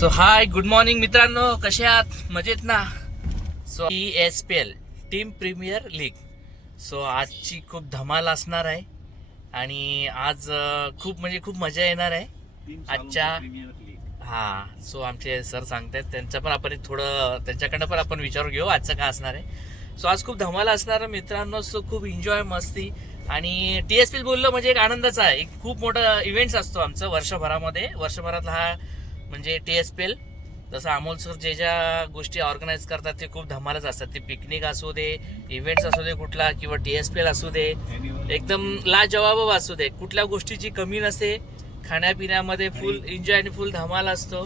So hi good morning मित्रांनो, कसे आहात? मजेत ना? So ESPL team premier league. So आजची खूप धमाल असणार आहे आणि आज खूप मजा येणार आहे आजच्या. हा, सो आमचे सर सांगतात त्यांचं पण आपण थोडं त्यांच्याकडनं पण आपण विचार घेऊ आजचं काय असणार आहे. सो आज खूप धमाल असणार मित्रांनो. सो खूप एन्जॉय मस्ती आणि TSPL बोललं म्हणजे एक आनंदाचा आहे. एक खूप मोठा इव्हेंट्स असतो आमचं वर्षभरातला हा म्हणजे TSPL. जसं अमोल सर जे ज्या गोष्टी ऑर्गनाईज करतात ते खूप धमालच असतात. ते पिकनिक असू दे, इव्हेंट्स असू दे कुठला, किंवा TSPL असू दे, एकदम लाजवाब असू दे, कुठल्या गोष्टीची कमी नसते. खाण्यापिण्यामध्ये फुल एन्जॉय आणि फुल धमाल असतो.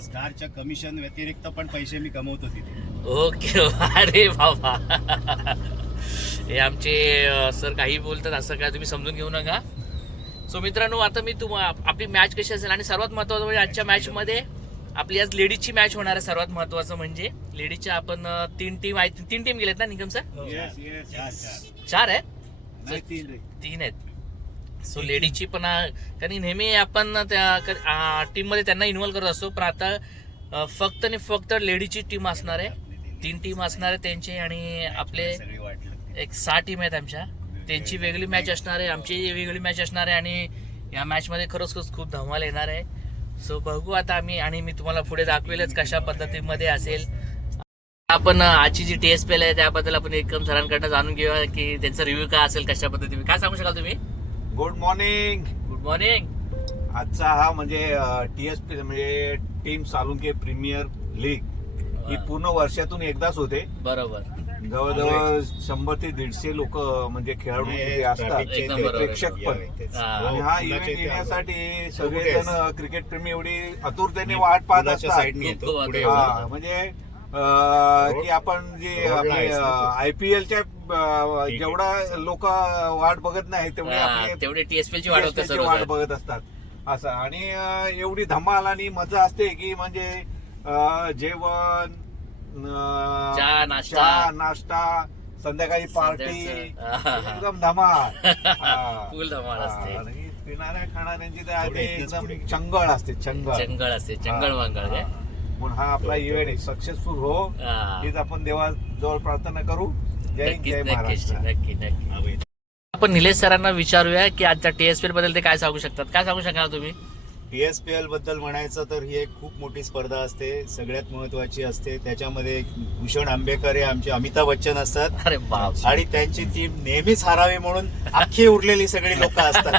स्टारच्या कमिशन व्यतिरिक्त पण पैसे मी कमवतो तिथे. ओके, अरे बाबा. हे आमचे सर काही बोलतात असं काय तुम्ही समजून घेऊ नका. सो मित्रांनो, आता मी आपली मॅच कशी असेल आणि सर्वात महत्वाचं म्हणजे आजच्या मॅच मध्ये आपली आज लेडीजची मॅच होणार आहे. सर्वात महत्वाचं म्हणजे लेडीजच्या आपण तीन टीम गेलेत ना निकम सर? 4 आहेत, 3 आहेत. सो लेडीजची पण कारण नेहमी आपण त्या टीम मध्ये त्यांना इन्व्हॉल्व करत असतो, पण आता फक्त आणि फक्त लेडीजची टीम असणार आहे. 3 टीम असणार आहे त्यांची आणि आपले एक 6 टीम आहेत आमच्या. त्यांची वेगळी मॅच असणार आहे, आमची वेगळी मॅच असणार आहे आणि या मॅच मध्ये खरंच खूप धमाल येणार आहे. सो बघू आता आम्ही, आणि मी तुम्हाला पुढे दाखवेलच कशा पद्धतीमध्ये असेल. आपण आजची जी TSPL आहे त्याबद्दल आपण एकदम सरांकडनं जाणून घेऊया की त्यांचा रिव्ह्यू काय असेल, कशा पद्धतीने काय सांगू शकाल तुम्ही? Good morning. Good morning. आजचा हा म्हणजे TSPL म्हणजे टीम सालुंके प्रीमियर लीग ही पूर्ण वर्षातून एकदाच होते. बरोबर. जवळजवळ 100 ते 150 लोक म्हणजे खेळाडू तिथे असतात, प्रेक्षक पण. आणि हा इव्हेंट येण्यासाठी सगळेजण क्रिकेट प्रेमी एवढी आतुरतेने वाट पाहत असतात. म्हणजे की आपण जे आपले IPLच्या जेवढा लोक वाट बघत नाही तेवढे TSPL ची वाट बघत असतात असं. आणि एवढी धमाल आणि मजा असते की म्हणजे जेवण, चहा, नाश्ता, संध्याकाळी पार्टी, एकदम धमाल. फुल धमाल असते. आणि पिणाऱ्या खाणाऱ्यांची तर एकदम चंगळ असते. चंगळ मंगळ. पण हा आपला इव्हेंट सक्सेसफुल हो हीच आपण देवाजवळ प्रार्थना करू. जय महाराष्ट्र. नक्की. आपण निलेश सरांना विचारूया की आजच्या TSPL बद्दल ते काय सांगू शकतात. काय सांगू शकाल तुम्ही? TSPL बद्दल म्हणायचं तर ही एक खूप मोठी स्पर्धा असते, सगळ्यात महत्वाची असते. त्याच्यामध्ये भूषण आंबेकर हे आमचे अमिताभ बच्चन असतात. अरे बाप. आणि त्यांची टीम नेहमीच हरावी म्हणून अख्खी उरलेली सगळी लोक असतात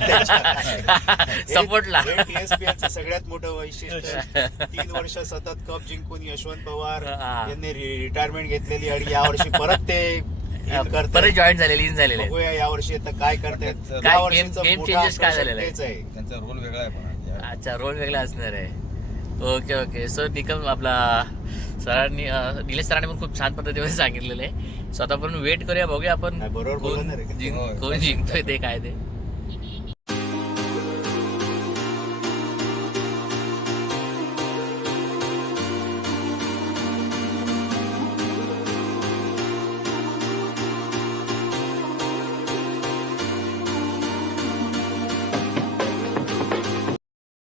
सपोर्टला. TSPLचं सगळ्यात मोठं वैशिष्ट्य 3 वर्ष सतत कप जिंकून यशवंत पवार यांनी रिटायरमेंट घेतलेली आणि यावर्षी परत जॉईन झालेले. बघूया यावर्षी आता काय करतात. गेम चेंजेस काय झालेलं आहे? त्यांचा रोल वेगळा आहे. अच्छा, रोल वेगळा असणार आहे. ओके. सो निकम आपला सरांनी निलेश सरांनी पण खूप छान पद्धतीने सांगितलेलं आहे. सो आता आपण वेट करूया, बघूया आपण बरोबर कोण जिंकतोय ते काय ते.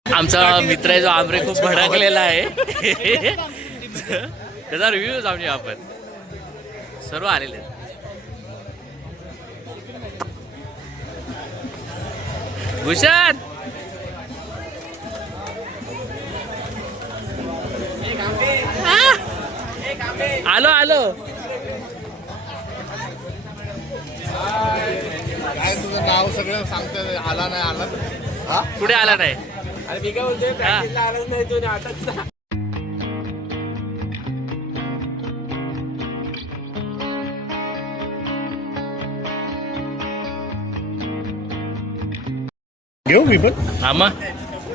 आमचा मित्र आहे जो आमरे खूप भडकलेला आहे. त्याचा रिव्ह्यू जाऊया आपण. सर्व आलेले भूषण. आलो. काय तुझं नाव सगळं सांगतं, आला नाही आला. पुढे आला नाही. अरे मी काय बोलतोय, प्रॅक्टिसला आलाच नाही तू आता. घेऊ मी पण. थांबा,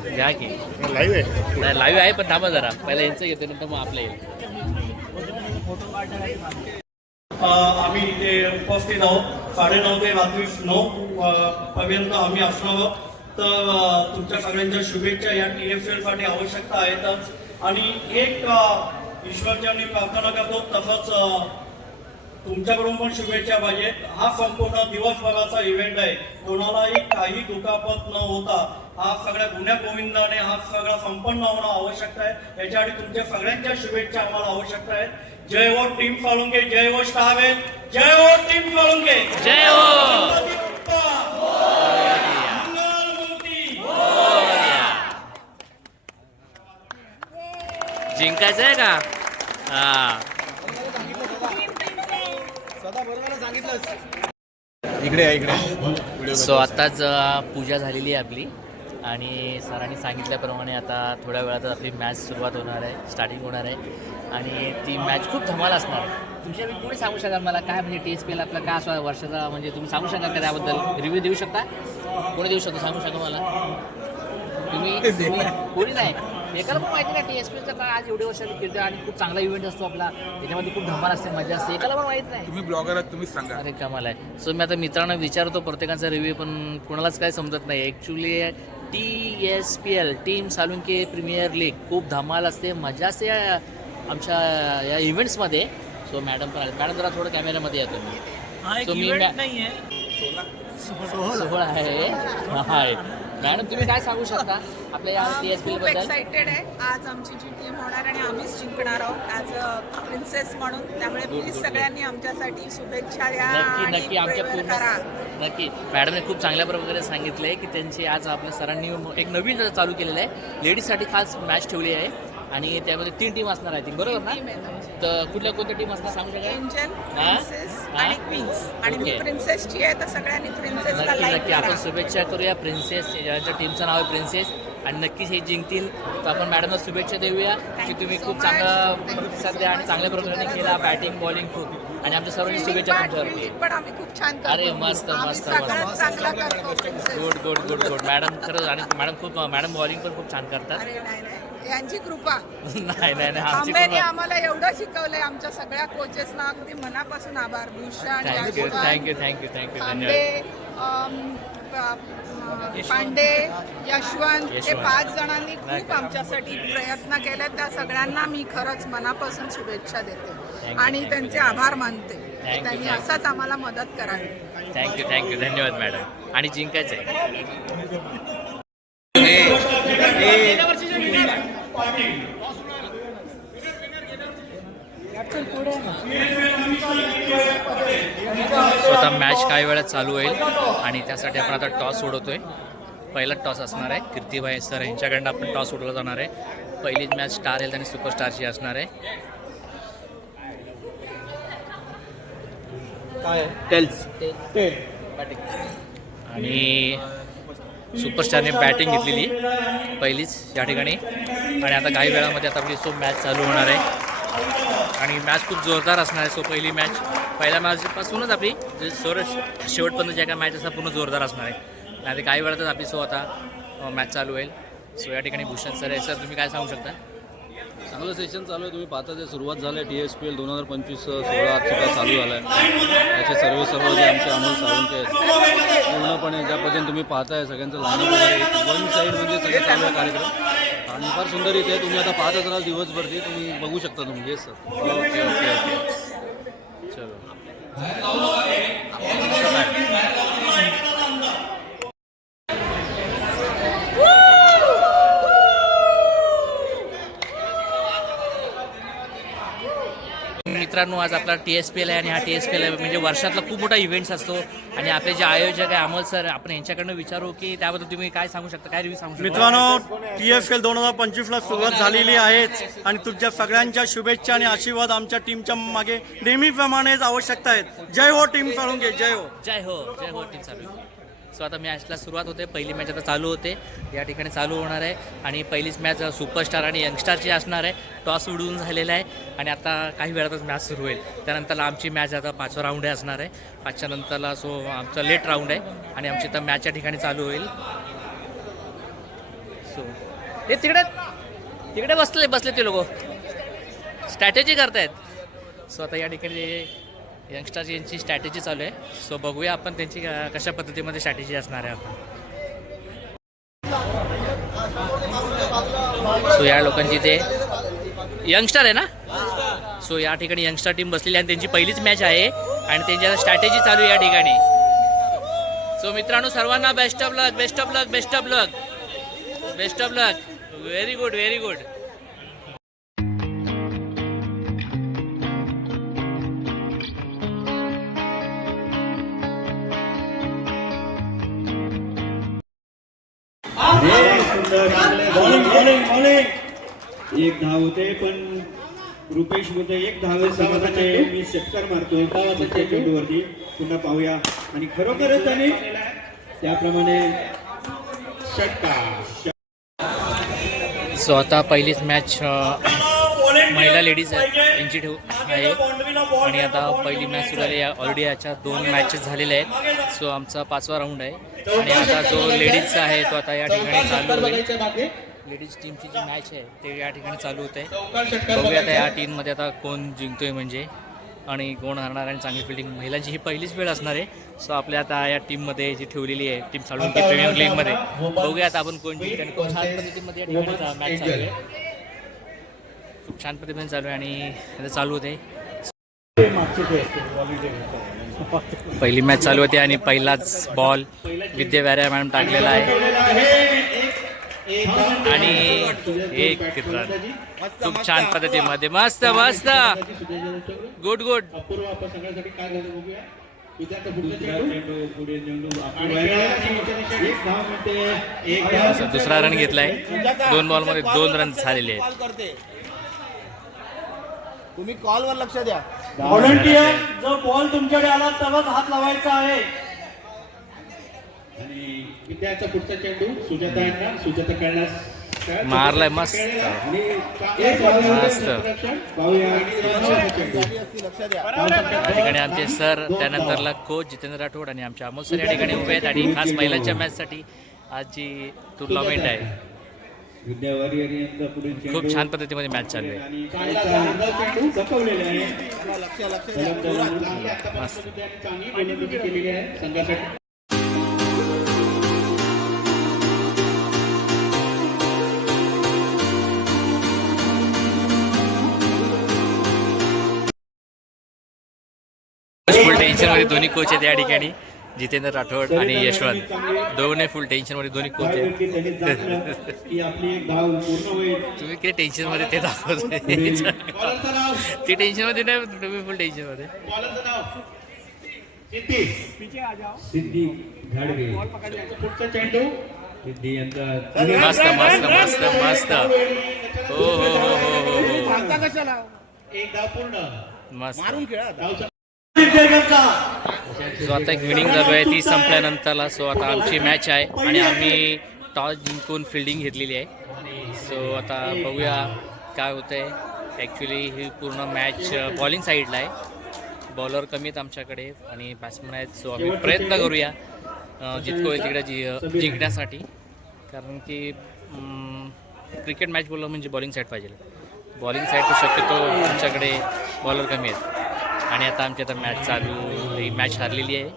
घ्या की. लाईव्ह आहे. लाईव्ह आहे पण थांबा जरा, पहिला यांचं घेतो नंतर मग आपलं येईल. आम्ही इथे उपस्थित आहोत. 9:30 ते रात्री 9 पर्यंत आम्ही असणार आहोत. तर तुमच्या सगळ्यांच्या शुभेच्छा या TSPL साठी आवश्यकता आहेतच. आणि एक ईश्वरच्या मी प्रार्थना करतो, तसंच तुमच्याकडून पण शुभेच्छा पाहिजेत. हा संपूर्ण दिवसभराचा इव्हेंट आहे. कोणालाही काही दुखापत न होता हा सगळ्या गुन्ह्या गोविंदाने हा सगळा संपन्न होणं आवश्यक आहे. याच्यासाठी तुमच्या सगळ्यांच्या शुभेच्छा आम्हाला आवश्यक आहेत. जय हो टीम साळुंके, जय हो स्टावेल, जय हो टीम साळुंके, जय हो. गणपती बाप्पा, मंगलमूर्ती. जिंकायचं आहे का? हा. इकडे सो आत्ताच पूजा झालेली आहे आपली आणि सरांनी सांगितल्याप्रमाणे आता थोड्या वेळातच आपली मॅच सुरुवात होणार आहे, स्टार्टिंग होणार आहे आणि ती मॅच खूप धमाल असणार आहे. तुमच्या कोणी सांगू शकाल मला काय म्हणजे TSPL आपला काय असं वर्षाचा म्हणजे तुम्ही सांगू शकाल का त्याबद्दल रिव्ह्यू देऊ शकता? कोणी देऊ शकतो सांगू शकाल मला? तुम्ही कोणी नाही एकाला पण माहिती नाही TSPLचा काय आज एवढे वर्षांनी खेळतो आणि खूप चांगला इव्हेंट असतो आपला, त्याच्यामध्ये खूप धमाल असते, मजा असते, एकाला पण माहीत नाही. तुम्ही ब्लॉगर आहात, तुम्हीच सांगा. अरे कमाल आहे. सो मी आता मित्रांना विचारतो प्रत्येकाचा रिव्ह्यू, पण कोणालाच काय समजत नाही actually. TSPL team Salunke premier league खूप धमाल असते, मजा असते आमच्या या इव्हेंट्समध्ये. सो मॅडम पण आले. मॅडम जरा थोडं कॅमेऱ्यामध्ये या तुम्ही. सो मी सोहळा आहे. हाय मॅडम, तुम्ही काय सांगू शकता आपल्या या TSPL खूप बद्दल? एक्साइटेड आहे. आज आमची जी टीम होणार आणि आम्हीच जिंकणार आहोत ॲज अ प्रिन्सेस म्हणून. त्यामुळे प्लीज सगळ्यांनी आमच्यासाठी शुभेच्छा द्या नक्की आणि आमच्या प्रेयर पूर्ण करा. नक्की. मॅडमने खूप चांगल्या प्रकारे सांगितलं आहे की त्यांची आज आपल्या सरांनी एक नवीन चालू केलेलं आहे, लेडीजसाठी खास मॅच ठेवली आहे आणि त्यामध्ये 3 टीम असणार आहे, बरोबर ना? टीम आहे आमची. तर कोणत्या टीम असणार सांगू शकाल? एंजल, हा? प्रिन्सेस हा? आणि क्वीन्स. आणि मी ओके. प्रिन्सेसची आहे तर सगळ्यांनी प्रिन्सेसला नक्की लाईक नक्की आपण करा. शुभेच्छा करूया. प्रिन्सेस यांच्या टीमचं नाव आहे प्रिन्सेस आणि नक्कीच हे जिंकतील. तर आपण मॅडमला शुभेच्छा देऊया की तुम्ही so खूप much. चांगला Thank you प्रतिसाद so द्या आणि much. चांगल्या प्रकारे केला, बॅटिंग बॉलिंग खूप, आणि आमच्या सर्वांची शुभेच्छा तुमच्यावरती. Fielding पण आम्ही खूप छान करतो. अरे, मस्त, आम्ही मस्त, सगळ्यात मस्त. चांगला करतो princess. Good good good good. Madam खरंच, आणि मॅडम बॉलिंग पण खूप छान करतात. अरे नाही यांची कृपा. नाही आमची आंबेने कृपा. आम्हाला एवढं शिकवलंय. आमच्या सगळ्या कोचेसना अगदी मनापासून आभार. Bhushan, thank you Yashwant, thank you thank you thank you Tambe, धन्यवाद. पांडे, यशवंत, हे यशवंत. 5 जणांनी खूप आमच्यासाठी प्रयत्न केले. त्या सगळ्यांना मी खरंच मनापासून शुभेच्छा देते आणि त्यांचे आभार मानते. you, त्यांनी thank you. असंच आम्हाला मदत करावी. थँक्यू धन्यवाद मॅडम. आणि जिंकायचं आहे. स्वतः मॅच काही वेळात चालू होईल आणि त्यासाठी आपण आता टॉस सोडवतोय. पहिला टॉस असणार आहे कीर्तिभाई सर यांच्याकडनं आपण टॉस सोडवला जाणार आहे. पहिलीच मॅच स्टार हेल्थ आणि सुपरस्टारची असणार आहे. आणि सुपरस्टारने बॅटिंग घेतलेली पहिलीच या ठिकाणी आणि आता काही वेळामध्ये आता आपली मॅच चालू होणार आहे आणि मॅच खूप जोरदार असणार आहे. पहिली मॅच पहिल्या मॅचपासूनच आपली जे शेवटपर्यंत ज्या काय मॅच असतात पूर्ण जोरदार असणार आहे आणि काही वेळातच आपली आता मॅच चालू होईल. या ठिकाणी भूषण सर आहे. सर तुम्ही काय सांगू शकता? चांगलं सेशन चालू आहे. तुम्ही पाहता ते सुरुवात झालं आहे TSPL 2025 सोहळा सुद्धा चालू झाला आहे. त्याचे सर्व जे आमचे अमोल साळुंके आहेत पूर्णपणे ज्या पद्धतीने तुम्ही पाहताय सगळ्यांचं लाईनअप वगैरे वन साईड म्हणजे सगळं चालू आहे कार्यक्रम आणि फार सुंदर इथे तुम्ही आता पाहतच राहाल दिवसभर ते तुम्ही बघू शकता तुम्ही. Yes sir. Okay okay okay चलो. मित्रांनो आज आपला TSPL आहे आणि हा TSPL म्हणजे वर्षातला खूप मोठा इव्हेंट्स असतो आणि आपले जे आयोजक आहे अमोल सर आपण यांच्याकडनं विचारू की त्याबद्दल तुम्ही काय सांगू शकता, काय रिव्ह्यू सांगू शकता? मित्रांनो TSPL 2025ला सुरुवात झालेली आहे आणि तुमच्या सगळ्यांच्या शुभेच्छा आणि आशीर्वाद आमच्या टीमच्या मागे नेहमीप्रमाणेच आवश्यकता आहेत. जय हो टीम साळुंके, जय हो. जय हो टीम चालू. सो आता मॅचला सुरुवात होते. पहिली मॅच आता चालू होते या ठिकाणी चालू होणार आहे आणि पहिलीच मॅच सुपरस्टार आणि यंगस्टारची असणार आहे. टॉस उडून झालेला आहे आणि आता काही वेळातच मॅच सुरू होईल. त्यानंतरला आमची मॅच आता 5वा राऊंड आहे असणार आहे. 5च्या नंतरला सो आमचा लेट राऊंड आहे आणि आमची तर मॅच या ठिकाणी चालू होईल. सो हे तिकडे बसले ते लोक स्ट्रॅटेजी करतायत. सो आता या ठिकाणी यंगस्टर्स यांची स्ट्रॅटेजी चालू आहे. सो बघूया आपण त्यांची कशा पद्धतीमध्ये स्ट्रॅटेजी असणार आहे आपण. सो या लोकांची ते यंगस्टर आहे ना. सो या ठिकाणी यंगस्टर टीम बसलेली आहे आणि त्यांची पहिलीच मॅच आहे आणि त्यांची स्ट्रॅटेजी चालू आहे या ठिकाणी. सो मित्रांनो सर्वांना best of luck, best of luck, best of luck, best of luck. Very good, very good. Bowling bowling bowling एक धाव होते पण रुपेश होते एक धावे समाजाचे मी षटकार मारतोय धावाच्या चेंडूवरती. पुन्हा पाहूया आणि खरोखरच त्याने त्याप्रमाणे षटकार. सो आता पहिलीच मॅच महिला लेडीज यांची ठेवू आहे आणि आता पहिली मॅच सुरू झाली आहे. ऑलरेडी याच्या 2 मॅचेस झालेल्या आहेत. सो आमचा 5वा राऊंड आहे आणि आता जो लेडीजचा आहे तो आता या ठिकाणी चालू होईल. लेडीज टीमची जी मॅच आहे ते या ठिकाणी चालू होत आहे. बघूया आता या टीममध्ये आता कोण जिंकतोय म्हणजे आणि कोण हरणार आणि चांगली फिल्डिंग. महिलांची ही पहिलीच वेळ असणार आहे. सो आपल्या आता या टीममध्ये जी ठेवलेली आहे टीम साळुंके प्रीमियर लीगमध्ये बघूया आता आपण कोण जिंकतो. आणि खूप छान पद्धतीमध्ये या ठिकाणी मॅच चालू आहे. खूप छान पद्धतीने चालू आहे आणि आता चालू होते. पहिली मॅच चालू होती आणि पहिलाच बॉल विद्या व्याऱ्या मॅडम टाकलेला आहे आणि एक रन. खूप छान पद्धतीमध्ये मस्त मस्त गुड गुड. दुसरा रन घेतलाय. 2 बॉलमध्ये 2 रन झालेले आहेत. तुम्ही कॉलवर लक्ष द्या. व्हॉलंटियर जो बॉल तुमच्याकडे आला तेव्हाच हात लावायचा आहे. आणि विद्याचा पुढचा चेंडू सुजाता करण्यास मारलाय मस्त मस्त. या ठिकाणी आमचे सर त्यानंतरला कोच जितेंद्र राठोड आणि आमचे अमोल सर या ठिकाणी उभे आहेत आणि खास महिलांच्या मॅचसाठी आज जी टुर्नामेंट आहे खूप छान पद्धतीमध्ये मॅच चालू आहे. फुल टेन्शनमध्ये दोन्ही कोच आहेत या ठिकाणी. जितेंद्र राठोड आणि यशवंत दोघे फुल टेन्शनमध्ये दोन्ही कोच आहेत. तुम्ही किती टेन्शनमध्ये ते दाखवतोय. ती टेन्शनमध्ये नाही, तुम्ही फुल टेन्शनमध्ये. मस्त मस्त मस्त मस्त. हो हो हो हो हो मस्त. सो आता एक विनिंग झालो आहे ती संपल्यानंतरला. सो आता आमची मॅच आहे आणि आम्ही टॉस जिंकून फिल्डिंग घेतलेली आहे. सो आता बघूया काय होतं आहे. ॲक्च्युली ही पूर्ण मॅच बॉलिंग साईडला आहे. बॉलर कमी आहेत आमच्याकडे आणि बॅट्समन आहेत. सो आम्ही प्रयत्न करूया जितकं होईल तिकडे जिंकण्यासाठी. कारण की क्रिकेट मॅच बोललं म्हणजे बॉलिंग साईड पाहिजे. बॉलिंग साईड तर शक्यतो आमच्याकडे बॉलर कमी आहेत आणि आता आमची आता मॅच चालू. ही मॅच हारलेली आहे.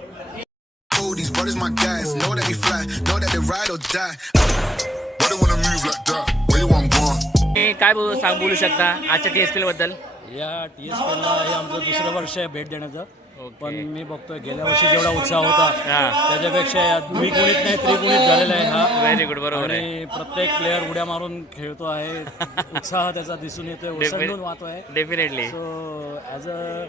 काय बोलू शकता आजच्या TSPL बद्दल? या TSPL ला हे आमचं 2रं वर्ष आहे भेट देण्याचं. पण मी बघतोय गेल्या वर्षी जेवढा उत्साह होता त्याच्यापेक्षा द्विगुणित नाही त्रिगुणित झालेला आहे हा. Very good. बरोबर. आणि प्रत्येक प्लेअर उड्या मारून खेळतो आहे. उत्साह त्याचा दिसून येतोय, ओसंडून वाहतोय. Definitely. So as a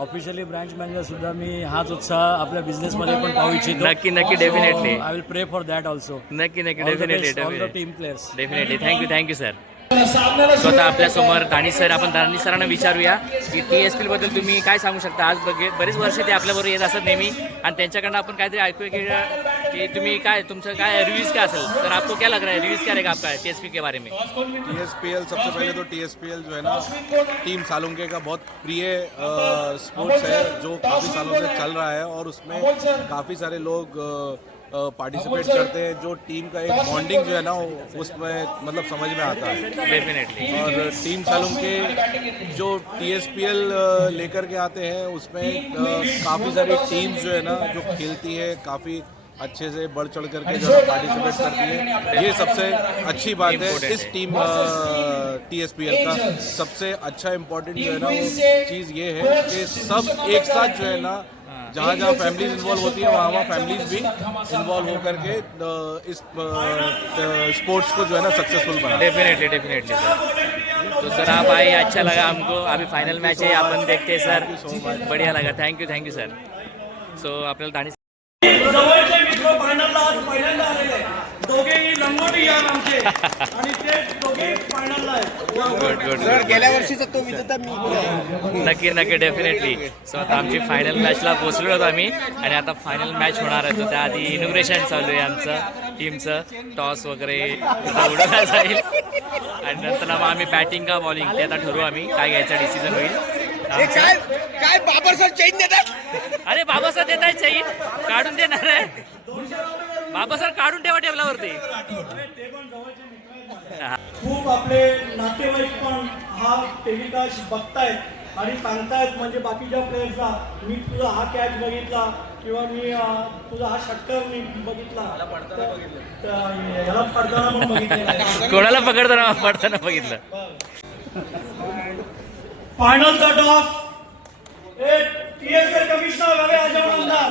officially branch manager सुद्धा मी हाच उत्साह आपल्या बिझनेसमध्ये पण पाहू इच्छितो. नक्की नक्की डेफिनेटली. आय विल प्रे फॉर दॅट ऑल्सो. नक्की नक्की definitely. All the team players. Definitely. Thank you sir. स्वतः आपल्यासमोर दानिश सर. आपण दानिश सरांना विचारूया की TSPL बद्दल तुम्ही काय सांगू शकता. आज बरेच वर्ष ते आपल्याबरोबर येत असतात नेहमी आणि त्यांच्याकडनं आपण काहीतरी ऐकूया की तुम्ही काय तुमचं काय रिव्ह्यूज क्या असेल. सर आपको क्या लग रहा है, रिव्ह्यूज क्या रहेगा आपका TSPL के बारे में? TSPL सबसे पहले तो TSPL जो है ना टीम सालुंके का बहुत प्रिय स्पोर्ट्स है जो काफ़ी सालों से चल रहा है और उसमें काफ़ी सारे लोग पार्टिसिपेट करते हैं. जो टीम का एक बॉन्डिंग जो है ना उसमें मतलब समझ में आता है डेफिनेटली. और टीम सालुंके जो TSPL लेकर के आते हैं उसमें काफ़ी सारी टीम्स जो है ना जो खेलती है काफ़ी अच्छे से बढ़ चढ़ करके जो है पार्टिसिपेट करती है। ये सबसे अच्छी बात है इस टीम TSPL का। सबसे अच्छा इम्पोर्टेंट जो है ना वो चीज़ ये है कि सब एक साथ जो है ना, जहाँ जहाँ फैमिलीज इन्वॉल्व होती है वहाँ फैमिलीज भी इन्वॉल्व होकर के इस स्पोर्ट्स को जो है ना सक्सेसफुल बना। Definitely sir. तो सर आप आए, अच्छा लगा हमको। अभी फाइनल मैच है, आपण देखते सर, बढ़िया लगा। Thank you sir. सो आपल्याला दाणी जवळचे मित्र फायनलला आज पहिल्यांदा आलेले दोघेही लंगोटी या आमचे आणि ते दोघे फायनलला आहेत। गुड गेल्या वर्षीचा तो विजेता मी नक्की डेफिनेटली। सो आता आमची फायनल मॅचला पोहोचलो होतो आम्ही आणि आता फायनल मॅच होणार आहे। तर त्याआधी इनॉग्रेशन चालू आहे आमचं टीमचं, टॉस वगैरे उडवला जाईल आणि नंतर मग आम्ही बॅटिंग का बॉलिंग ते आता ठरवू आम्ही, काय घ्यायचा डिसिजन होईल। काय बाबासाहेब चैन देतात? अरे बाबासाहेब देत आहे चैन, काढून देणार आहे बाबासाहेब, काढून ठेवा टेबलावरती। खूप आपले नातेवाईक पण हा टेलिकास्ट बघतायत आणि सांगतायत, म्हणजे बाकीच्या प्लेयर्सला, मी तुझा हा कॅच बघितला किंवा मी तुझा हा षटकर मी बघितला, ह्याला पडताना पण बघितलेला आहे। कोणाला पडताना बघितलं। फायनलचा टॉस TSPL कमिशनर रवी आजमदार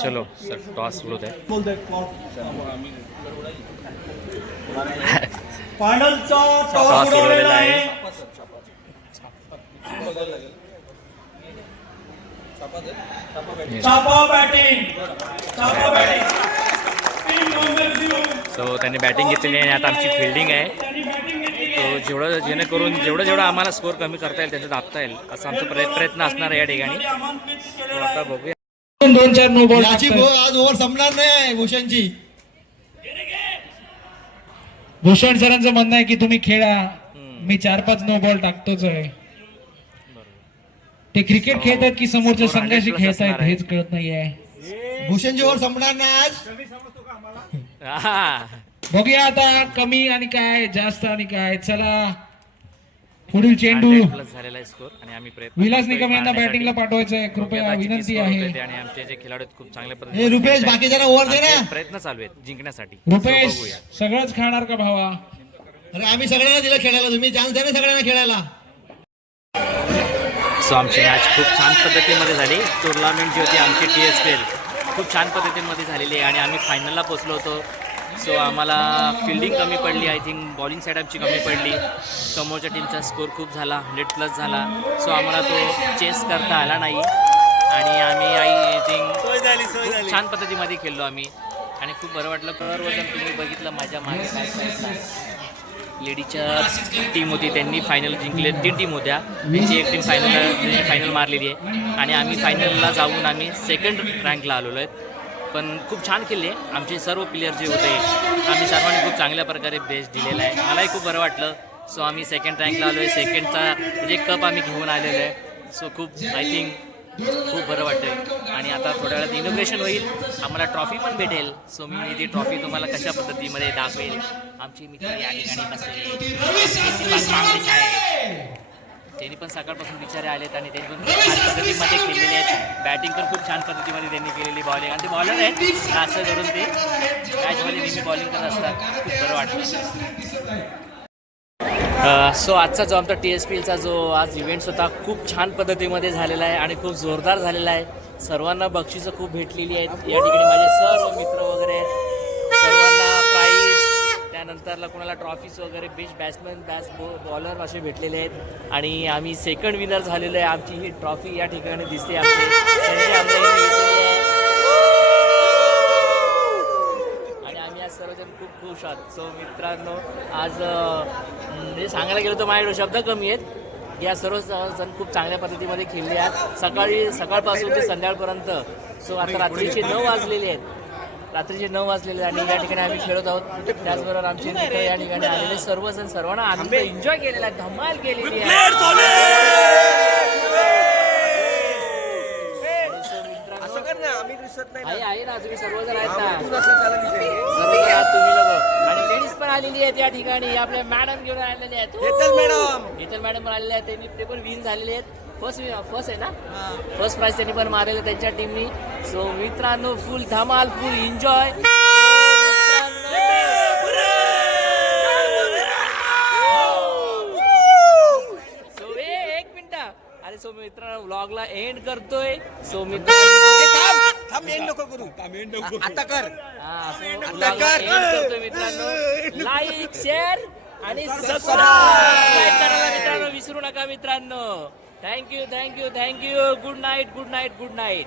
चलो सर, टॉस सुरू आहे। फायनलचा टॉस टॉस उडवलेला उडवलेला आहे। आहे। चापा बॅटिंग टीम नंबर 0। सो त्यांनी बॅटिंग घेतलेली आहे आणि आता आमची फिल्डिंग आहे। त्यांनी बॅटिंग घेतली तो जेणेकरून जेवढं आम्हाला स्कोर कमी करता येईल त्याचं दाबता येईल असं आमचा प्रयत्न असणार आहे या ठिकाणी। आमंत्रित तो केलेला आता बघूया। 2-4 नो बॉल याची आज ओव्हर संपणार नाही भूषणची। भूषण सरांचं म्हणणं आहे की तुम्ही खेळा, मी 4-5 नो बॉल टाकतोच आहे। ते क्रिकेट खेळतात की समोरच्या संघाशी खेळतायत हेच कळत नाहीये। भूषणची ओव्हर संपणार नाही आज। बघूया आता कमी आणि काय, जास्त आणि काय। चला पुढील चेंडू 100+ झालेला आहे स्कोर आणि आम्ही प्रयत्न विलास करतोय निकम यांना मारण्यासाठी। बॅटिंगला पाठवायचं आहे, कृपया बघूया आता किती विनंती score आहे। होतंय ते आणि आमचे जे खेळाडू आहेत खूप चांगल्या हे पद्धतीने रुपेश खेळतायत। बाकीच्याला ओव्हर दे ना। आमचे प्रयत्न चालू आहेत जिंकण्यासाठी। रुपेश So बघूया। सगळंच खाणार का भावा? अरे आम्ही सगळ्यांना दिलं खेळायला, तुम्ही चान्स द्या ना सगळ्यांना खेळायला। सो आमची मॅच खूप छान पद्धतीमध्ये झाली। टुर्नामेंट जी होती आमची TSPL खूप छान पद्धतीमध्ये झालेली आहे आणि आम्ही फायनलला पोचलो होतो। सो आम्हाला फिल्डिंग कमी पडली, आय थिंक बॉलिंग साईड आमची कमी पडली। समोरच्या टीमचा स्कोर खूप झाला, 100+ झाला। सो आम्हाला तो चेस करता आला नाही आणि आम्ही आय थिंक खूप छान पद्धतीमध्ये खेळलो आम्ही आणि खूप बरं वाटलं। कर वजन तुम्ही बघितलं माझ्या मागे काय साईडला लेडीच्या टीम होती, त्यांनी फायनल जिंकले। 3 टीम होत्या, त्यांची एक टीम फायनल मारलेली आहे आणि आम्ही फायनलला जाऊन आम्ही सेकंड रँकला आलेलो आहेत। पण खूप छान खेळले आमचे सर्व प्लेयर जे होते, आम्ही सर्वांनी खूप चांगल्या प्रकारे बेस्ट दिलेला आहे। मलाही खूप बरं वाटलं। सो आम्ही सेकंड रँकला आलो आहे, सेकंडचा म्हणजे कप आम्ही घेऊन आलेलो आहे। सो खूप आय थिंक खूप बरं वाटतं आणि आता थोड्या वेळात इनॉग्रेशन होईल, आम्हाला ट्रॉफी पण भेटेल। सो मी ती ट्रॉफी तुम्हाला कशा पद्धतीमध्ये दाखवेल। आमचे मित्र या ठिकाणी बसलेले त्यांनी पण सकाळपासून बिचारे आलेत आणि त्यांनी पण खूप छान पद्धतीमध्ये खेळलेले आहेत। बॅटिंग पण खूप छान पद्धतीमध्ये त्यांनी केलेली, बॉलिंग आणि ते बॉलर आहेत असं करून ते मॅचमध्ये नेहमी बॉलिंग करत असतात। खूप बरं वाटलं। सो आजचा जो आमचा TSPLचा जो आज इव्हेंट्स होता खूप छान पद्धतीमध्ये झालेला आहे आणि खूप जोरदार झालेला आहे। सर्वांना बक्षिसं खूप भेटलेली आहेत। या ठिकाणी माझे सर्व मित्र वगैरे आहेत, सर्वांना प्राईज, त्यानंतरला कोणाला ट्रॉफीज वगैरे, बेस्ट बॅट्समॅन, बेस्ट बॉलर असे भेटलेले आहेत आणि आम्ही सेकंड विनर झालेलो आहे। आमची ही ट्रॉफी या ठिकाणी दिसते आमची संजय आमदार यांनी घेतलेली आहे आणि आम्ही आज सर्वजण खूप खुश आहोत। सो मित्रांनो, आज म्हणजे सांगायला गेलो तर माझ्याकडे शब्द कमी आहेत। या सर्व जण खूप चांगल्या पद्धतीमध्ये खेळले आहेत सकाळपासून ते संध्याकाळपर्यंत। सो आता रात्रीचे 9 वाजलेले आहेत, रात्रीचे 9 वाजलेले आणि या ठिकाणी आम्ही खेळत आहोत। त्याचबरोबर आमचे मित्र या ठिकाणी आलेले सर्वजण सर्वांना आनंद एन्जॉय केलेला आहे, धमाल केलेली आहे। आहे ना, तुम्ही सर्वजण आहेत ना, सर्वजण आहात तुम्ही लोक आणि लेडीज पण आलेली आहेत या ठिकाणी। आपल्या मॅडम घेऊन आलेले आहेत, हेतल मॅडम पण आलेले आहेत, ते पण विन झालेले आहेत फर्स्ट आहे ना, फर्स्ट प्राइज त्यांनी पण मारलेलं त्यांच्या टीमनी. सो मित्रांनो फुल धमाल, फुल एन्जॉय. सो एक मिनिट, अरे सो मित्रांनो व्लॉगला एंड करतोय. सो मित्रांनो आता कर. मित्रांनो लाईक, शेअर आणि सबस्क्राईब करायला मित्रांनो विसरू नका मित्रांनो. थँक्यू. Good night.